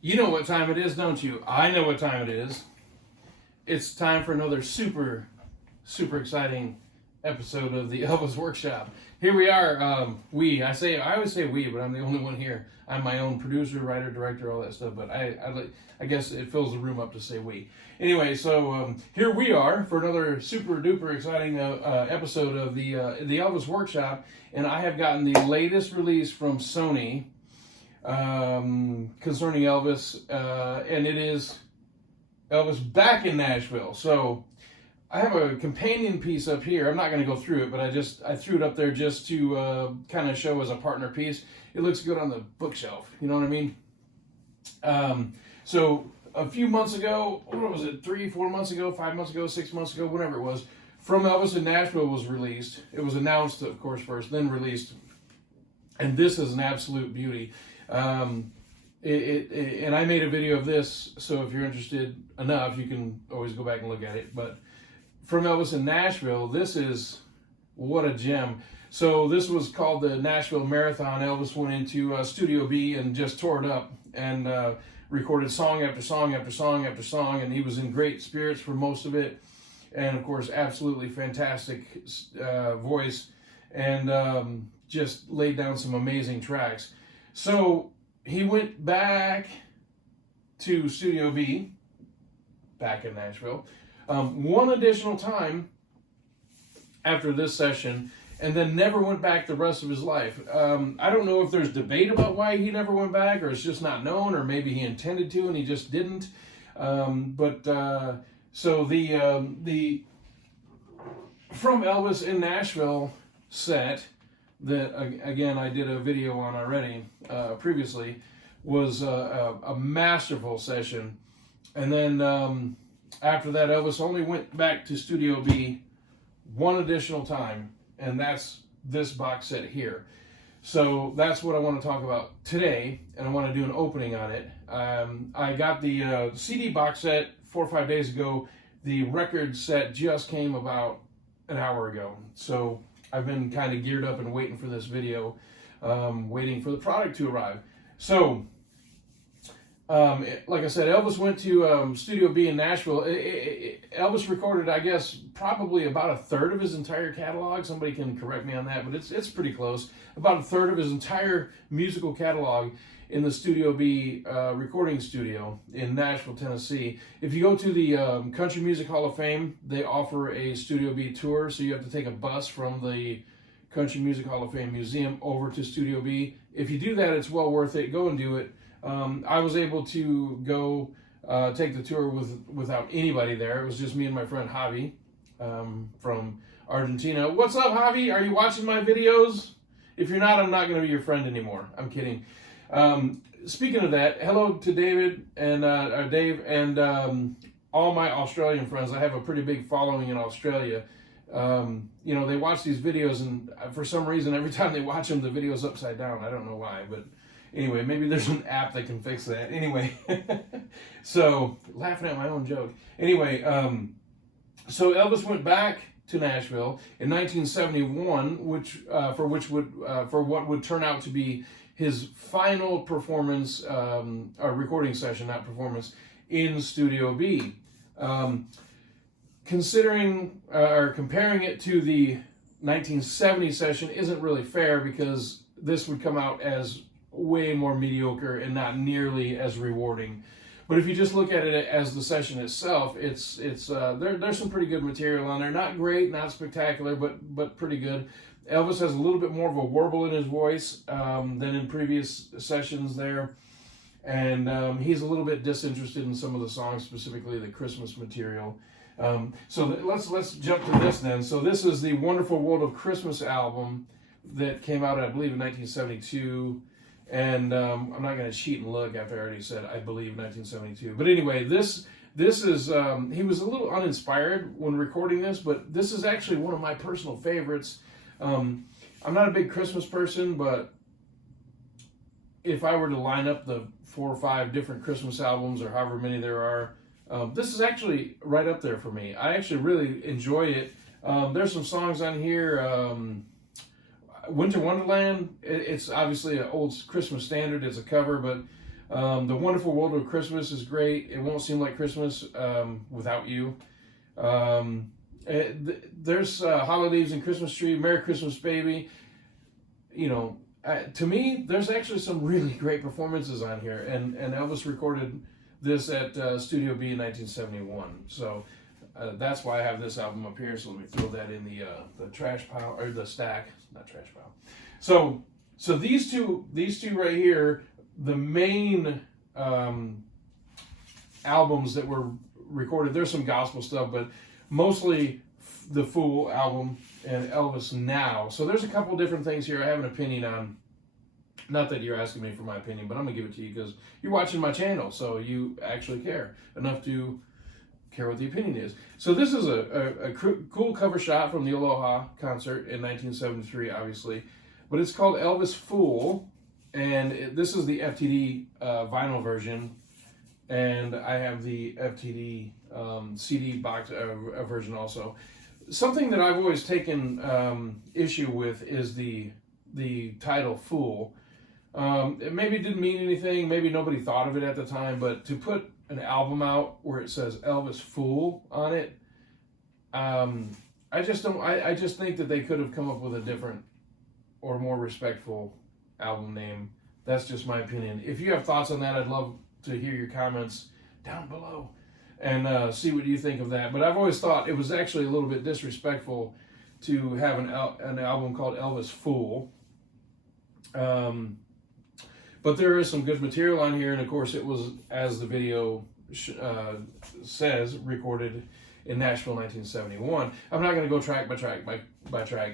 You know what time it is, don't you? I know what time it is. It's time for another super exciting episode of the Elvis Workshop. Here we are. I always say we, but I'm the only one here. I'm my own producer, writer, director, all that stuff. But I guess it fills the room up to say we. Anyway, so here we are for another super duper exciting episode of the Elvis Workshop, and I have gotten the latest release from Sony concerning Elvis, and it is Elvis back in Nashville. So I have a companion piece up here. I'm not going to go through it, but I threw it up there just to kind of show as a partner piece. It looks good on the bookshelf. You know what I mean? So a few months ago, what was it? 3, 4 months ago, 5 months ago, 6 months ago, whatever it was, From Elvis in Nashville was released. It was announced, of course, first, then released. And this is an absolute beauty. And I made a video of this, so if you're interested enough, you can always go back and look at it. But From Elvis in Nashville, this is, what a gem. So this was called the Nashville Marathon. Elvis went into Studio B and just tore it up and recorded song after song after song after song, and he was in great spirits for most of it. And of course, absolutely fantastic voice, and just laid down some amazing tracks. So he went back to Studio B, back in Nashville, one additional time after this session, and then never went back the rest of his life. I don't know if there's debate about why he never went back, or it's just not known, or maybe he intended to and he just didn't. So the From Elvis in Nashville set that, again, I did a video on already previously, was a masterful session. And then after that, Elvis only went back to Studio B one additional time, and that's this box set here. So that's what I want to talk about today, and I want to do an opening on it. I got the CD box set 4 or 5 days ago. The record set just came about an hour ago. So I've been kind of geared up and waiting for this video, waiting for the product to arrive. So, like I said, Elvis went to Studio B in Nashville. Elvis recorded, I guess, probably about a third of his entire catalog. Somebody can correct me on that, but it's pretty close. About a third of his entire musical catalog in the Studio B recording studio in Nashville, Tennessee. If you go to the Country Music Hall of Fame, they offer a Studio B tour, so you have to take a bus from the Country Music Hall of Fame Museum over to Studio B. If you do that, it's well worth it. Go and do it. I was able to go take the tour without anybody there. It was just me and my friend Javi from Argentina. What's up, Javi? Are you watching my videos? If you're not, I'm not going to be your friend anymore. I'm kidding. Speaking of that, hello to David and Dave and all my Australian friends. I have a pretty big following in Australia. You know, they watch these videos, and for some reason, every time they watch them, the video's upside down. I don't know why, but anyway, maybe there's an app that can fix that. Anyway, so laughing at my own joke. Anyway, so Elvis went back to Nashville in 1971, for what would turn out to be his final performance, recording session, not performance, in Studio B. Considering or comparing it to the 1970 session isn't really fair, because this would come out as way more mediocre and not nearly as rewarding. But if you just look at it as the session itself, there's some pretty good material on there. Not great, not spectacular, but pretty good. Elvis has a little bit more of a warble in his voice than in previous sessions there, and he's a little bit disinterested in some of the songs, specifically the Christmas material. So let's jump to this then. So this is the Wonderful World of Christmas album that came out, I believe, in 1972. And I'm not going to cheat and look after I already said, I believe, 1972. But anyway, this is, he was a little uninspired when recording this, but this is actually one of my personal favorites. I'm not a big Christmas person, but if I were to line up the 4 or 5 different Christmas albums, or however many there are, this is actually right up there for me. I actually really enjoyed it. There's some songs on here. Winter Wonderland, it's obviously an old Christmas standard. It's a cover, but The Wonderful World of Christmas is great. It Won't Seem Like Christmas Without You. There's Holly Leaves and Christmas Tree, Merry Christmas Baby. You know, to me, there's actually some really great performances on here, and Elvis recorded this at Studio B in 1971. So that's why I have this album up here. So let me throw that in the trash pile, or the stack, not trash pile. So these two right here, the main albums that were recorded. There's some gospel stuff, but mostly the Fool album and Elvis Now. So there's a couple different things here I have an opinion on. Not that you're asking me for my opinion, but I'm going to give it to you because you're watching my channel, so you actually care enough to care what the opinion is. So this is a cool cover shot from the Aloha concert in 1973, obviously. But it's called Elvis Fool, and this is the FTD vinyl version, and I have the FTD CD box version also. Something that I've always taken issue with is the title Fool. It maybe didn't mean anything, maybe nobody thought of it at the time, but to put an album out where it says Elvis Fool on it, I just think that they could have come up with a different or more respectful album name. That's just my opinion. If you have thoughts on that, I'd love to hear your comments down below and see what you think of that. But I've always thought it was actually a little bit disrespectful to have an album called Elvis Fool. But there is some good material on here, and of course it was, as the video says, recorded in Nashville, 1971. I'm not going to go track by track,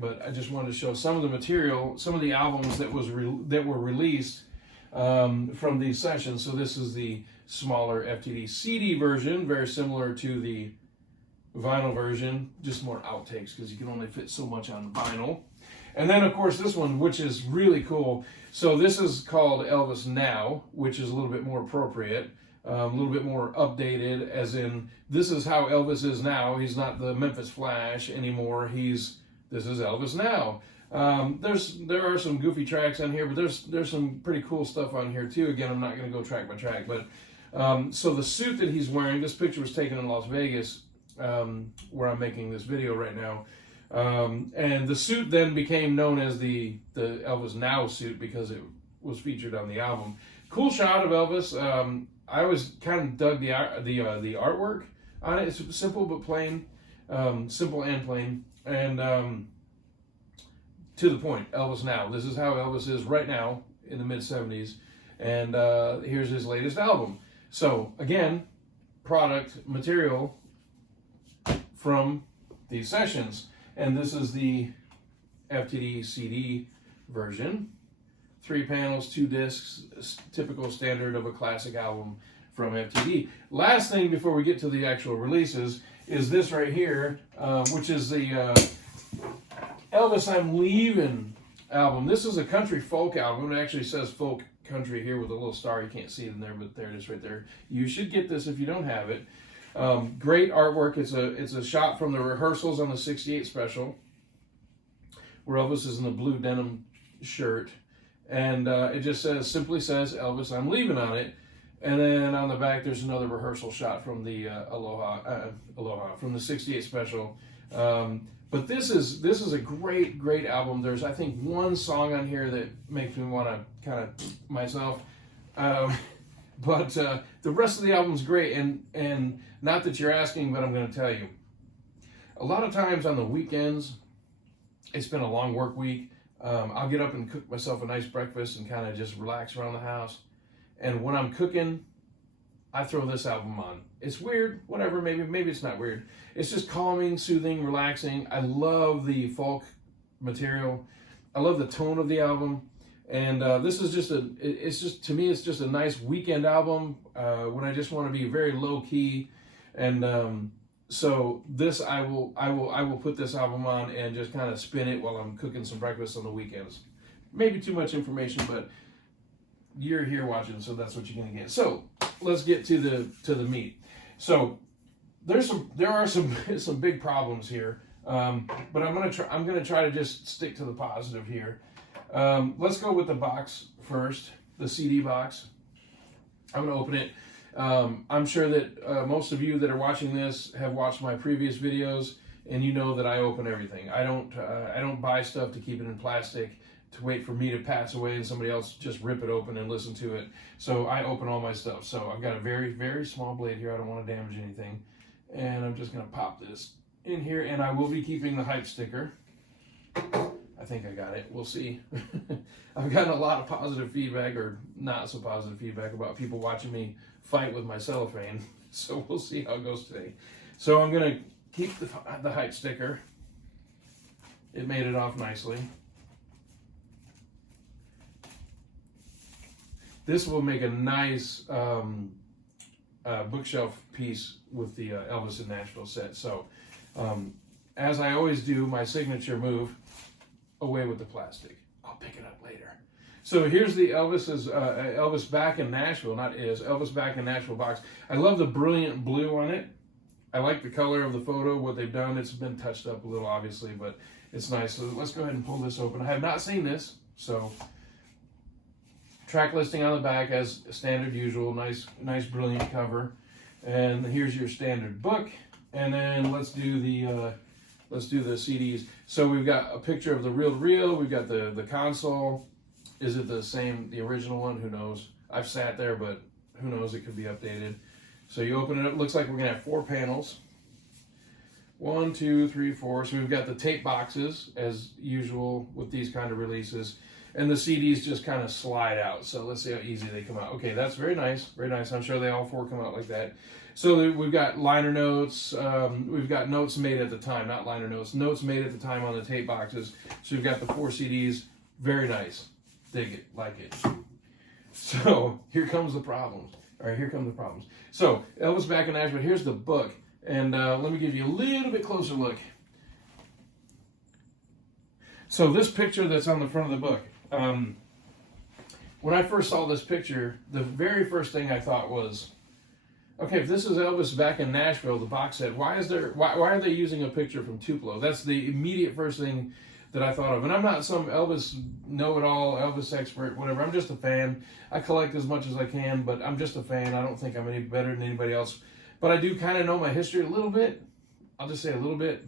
but I just wanted to show some of the material, some of the albums that were released from these sessions. So this is the smaller FTD CD version, very similar to the vinyl version, just more outtakes because you can only fit so much on vinyl. And then, of course, this one, which is really cool. So this is called Elvis Now, which is a little bit more appropriate, a little bit more updated, as in this is how Elvis is now. He's not the Memphis Flash anymore. This is Elvis Now. There are some goofy tracks on here, but there's some pretty cool stuff on here too. Again, I'm not going to go track by track, but so the suit that he's wearing, this picture was taken in Las Vegas, where I'm making this video right now. And the suit then became known as the Elvis Now suit because it was featured on the album. Cool shot of Elvis. I always kind of dug the artwork on it. It's simple but plain, simple and plain, and to the point. Elvis Now. This is how Elvis is right now in the mid-70s, and here's his latest album. So again, product material from these sessions. And this is the FTD CD version. 3 panels, 2 discs, typical standard of a classic album from FTD. Last thing before we get to the actual releases is this right here, which is the Elvis I'm Leavin' album. This is a country folk album. It actually says folk country here with a little star. You can't see it in there, but there it is right there. You should get this if you don't have it. Great artwork. It's a shot from the rehearsals on the '68 special, where Elvis is in a blue denim shirt, and it just simply says Elvis I'm Leavin' on it. And then on the back there's another rehearsal shot from the Aloha from the '68 special. But this is a great album. There's, I think, one song on here that makes me want to kind of myself. But the rest of the album's great, and not that you're asking, but I'm going to tell you. A lot of times on the weekends, it's been a long work week. I'll get up and cook myself a nice breakfast and kind of just relax around the house. And when I'm cooking, I throw this album on. It's weird, whatever, maybe it's not weird. It's just calming, soothing, relaxing. I love the folk material. I love the tone of the album. And this is to me, it's just a nice weekend album when I just want to be very low key. And so this, I will put this album on and just kind of spin it while I'm cooking some breakfast on the weekends. Maybe too much information, but you're here watching, so that's what you're gonna get. So let's get to the meat. So there are some big problems here, but I'm gonna try to just stick to the positive here. Let's go with the box first, the CD box. I'm going to open it. I'm sure that most of you that are watching this have watched my previous videos, and you know that I open everything. I don't buy stuff to keep it in plastic to wait for me to pass away and somebody else just rip it open and listen to it. So I open all my stuff. So I've got a very, very small blade here. I don't want to damage anything. And I'm just going to pop this in here, and I will be keeping the hype sticker. I think I got it. We'll see. I've gotten a lot of positive feedback, or not so positive feedback, about people watching me fight with my cellophane. So we'll see how it goes today. So I'm going to keep the hype sticker. It made it off nicely. This will make a nice bookshelf piece with the Elvis in Nashville set. So as I always do, my signature move, away with the plastic. I'll pick it up later. So here's the Elvis Back in Nashville, Elvis Back in Nashville box. I love the brilliant blue on it. I like the color of the photo, what they've done. It's been touched up a little, obviously, but it's nice. So let's go ahead and pull this open. I have not seen this, so track listing on the back as standard usual. Nice, brilliant cover. And here's your standard book. And then let's do the CDs. So we've got a picture of the reel-to-reel. We've got the console. Is it the original one? Who knows? I've sat there, but who knows? It could be updated. So you open it up. Looks like we're gonna have 4 panels. 1, 2, 3, 4. So we've got the tape boxes as usual with these kind of releases, and the CDs just kind of slide out. So let's see how easy they come out. Okay, that's very nice, very nice. I'm sure they all 4 come out like that. So we've got liner notes. We've got notes made at the time, not liner notes. Notes made at the time on the tape boxes. So we've got the 4 CDs. Very nice. Dig it, like it. So here comes the problems. All right, here come the problems. So Elvis Back in Nashville. Here's the book, and let me give you a little bit closer look. So this picture that's on the front of the book. When I first saw this picture, the very first thing I thought was, okay, if this is Elvis Back in Nashville, the box set, why are they using a picture from Tupelo? That's the immediate first thing that I thought of. And I'm not some Elvis know-it-all, Elvis expert, whatever. I'm just a fan. I collect as much as I can, but I'm just a fan. I don't think I'm any better than anybody else. But I do kind of know my history a little bit. I'll just say a little bit.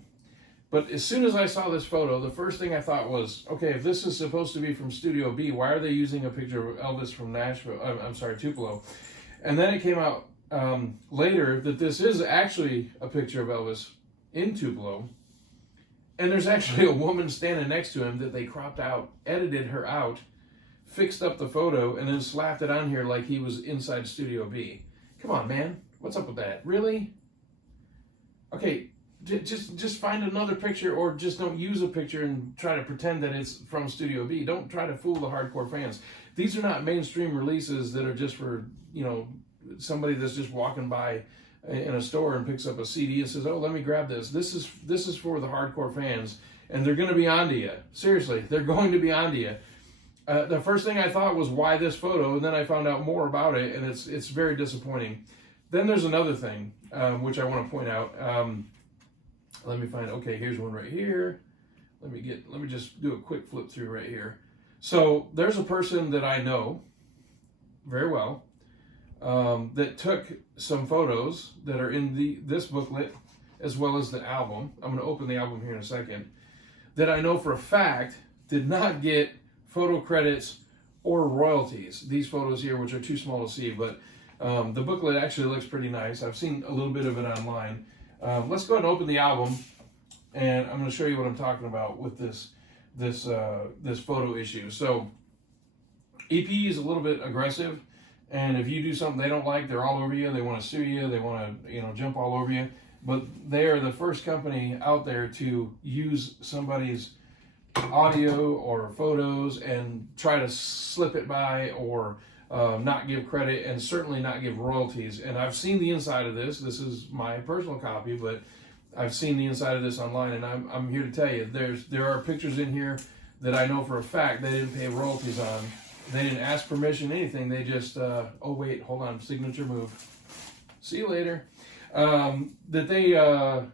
But as soon as I saw this photo, the first thing I thought was, okay, if this is supposed to be from Studio B, why are they using a picture of Elvis from Tupelo? And then it came out later that this is actually a picture of Elvis in Tupelo. And there's actually a woman standing next to him that they cropped out, edited her out, fixed up the photo, and then slapped it on here like he was inside Studio B. Come on, man. What's up with that? Really? Okay, just find another picture, or just don't use a picture and try to pretend that it's from Studio B. Don't try to fool the hardcore fans. These are not mainstream releases that are just for, somebody that's just walking by in a store and picks up a CD and says, oh, let me grab this. This is for the hardcore fans, and they're going to be onto you. Seriously, they're going to be onto you. The first thing I thought was, why this photo? And then I found out more about it, and it's very disappointing. Then there's another thing, which I want to point out. Let me find, okay, here's one right here. Let me just do a quick flip through right here. So there's a person that I know very well, that took some photos that are in this booklet as well as the album. I'm going to open the album here in a second. That I know for a fact did not get photo credits or royalties. These photos here, which are too small to see, but the booklet actually looks pretty nice. I've seen a little bit of it online. Let's go ahead and open the album, and I'm going to show you what I'm talking about with this photo issue. So EP is a little bit aggressive. And if you do something they don't like, they're all over you. They want to sue you. They want to, jump all over you. But they are the first company out there to use somebody's audio or photos and try to slip it by, or not give credit, and certainly not give royalties. And I've seen the inside of this. This is my personal copy, but I've seen the inside of this online, and I'm here to tell you there are pictures in here that I know for a fact they didn't pay royalties on. They didn't ask permission, anything. They just, oh wait, hold on, signature move. See you later. That they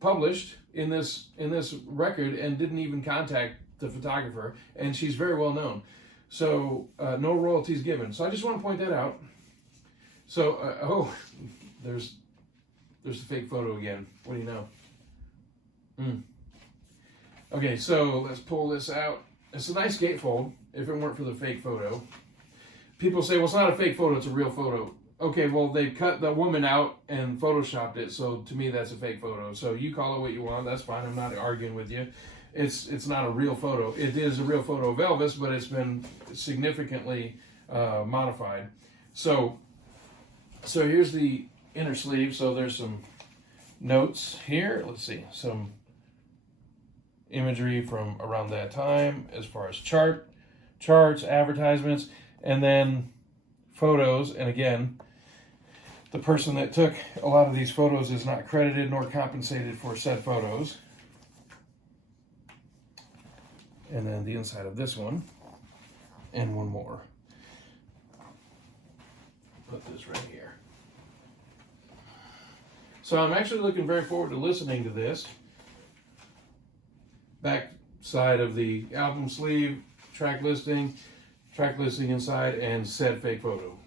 published in this record and didn't even contact the photographer, and she's very well known. So no royalties given. So I just want to point that out. So, oh, there's the fake photo again. What do you know? Okay, so let's pull this out. It's a nice gatefold, if it weren't for the fake photo. People say, well, it's not a fake photo, it's a real photo. Okay, well, they cut the woman out and photoshopped it, so to me, that's a fake photo. So you call it what you want, that's fine, I'm not arguing with you. It's not a real photo. It is a real photo of Elvis, but it's been significantly modified. So here's the inner sleeve. So there's some notes here. Let's see, some imagery from around that time as far as charts, advertisements, and then photos. And again, the person that took a lot of these photos is not credited nor compensated for said photos. And then the inside of this one, and one more. Put this right here. So I'm actually looking very forward to listening to this. Back side of the album sleeve, track listing inside, and said fake photo.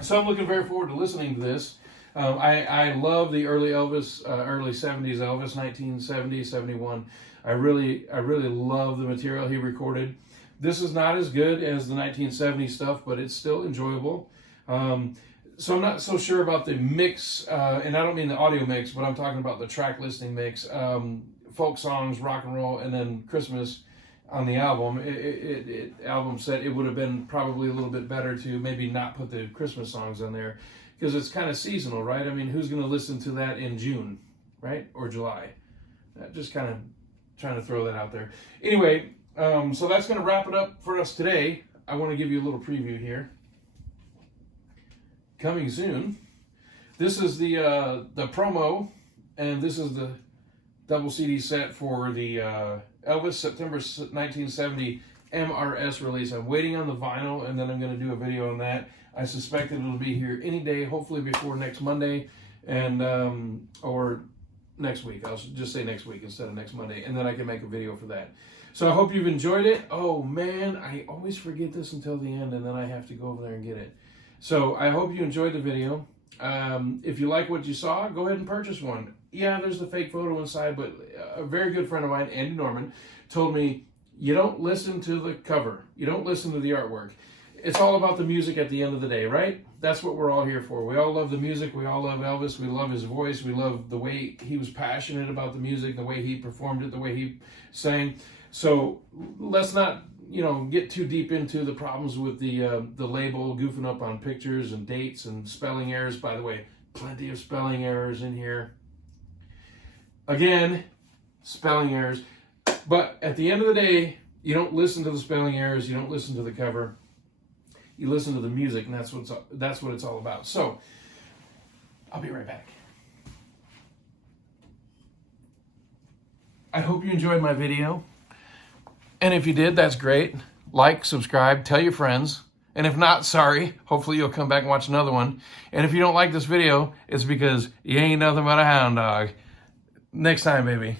So I'm looking very forward to listening to this. I love the early Elvis, early 70s Elvis, 1970, 71. I really love the material he recorded. This is not as good as the 1970s stuff, but it's still enjoyable. So I'm not so sure about the mix, and I don't mean the audio mix, but I'm talking about the track listing mix. Folk songs, rock and roll, and then Christmas on the album. Album set, it would have been probably a little bit better to maybe not put the Christmas songs on there, because it's kind of seasonal, right? I mean, who's going to listen to that in June, right? Or July? Just kind of trying to throw that out there. Anyway, so that's going to wrap it up for us today. I want to give you a little preview here. Coming soon. This is the promo, and this is the double CD set for the Elvis September 1970 MRS release. I'm waiting on the vinyl, and then I'm going to do a video on that. I suspect it'll be here any day, hopefully before next Monday, and or next week. I'll just say next week instead of next Monday, and then I can make a video for that. So I hope you've enjoyed it. Oh man, I always forget this until the end, and then I have to go over there and get it. So I hope you enjoyed the video. If you like what you saw, go ahead and purchase one. Yeah, there's the fake photo inside, but a very good friend of mine, Andy Norman, told me, you don't listen to the cover. You don't listen to the artwork. It's all about the music at the end of the day, right? That's what we're all here for. We all love the music. We all love Elvis. We love his voice. We love the way he was passionate about the music, the way he performed it, the way he sang. So let's not, get too deep into the problems with the label, goofing up on pictures and dates and spelling errors. By the way, plenty of spelling errors in here. Again, spelling errors. But at the end of the day, you don't listen to the spelling errors. You don't listen to the cover. You listen to the music, and that's what it's all about. So, I'll be right back. I hope you enjoyed my video. And if you did, that's great. Like, subscribe, tell your friends. And if not, sorry. Hopefully you'll come back and watch another one. And if you don't like this video, it's because you ain't nothing but a hound dog. Next time, baby.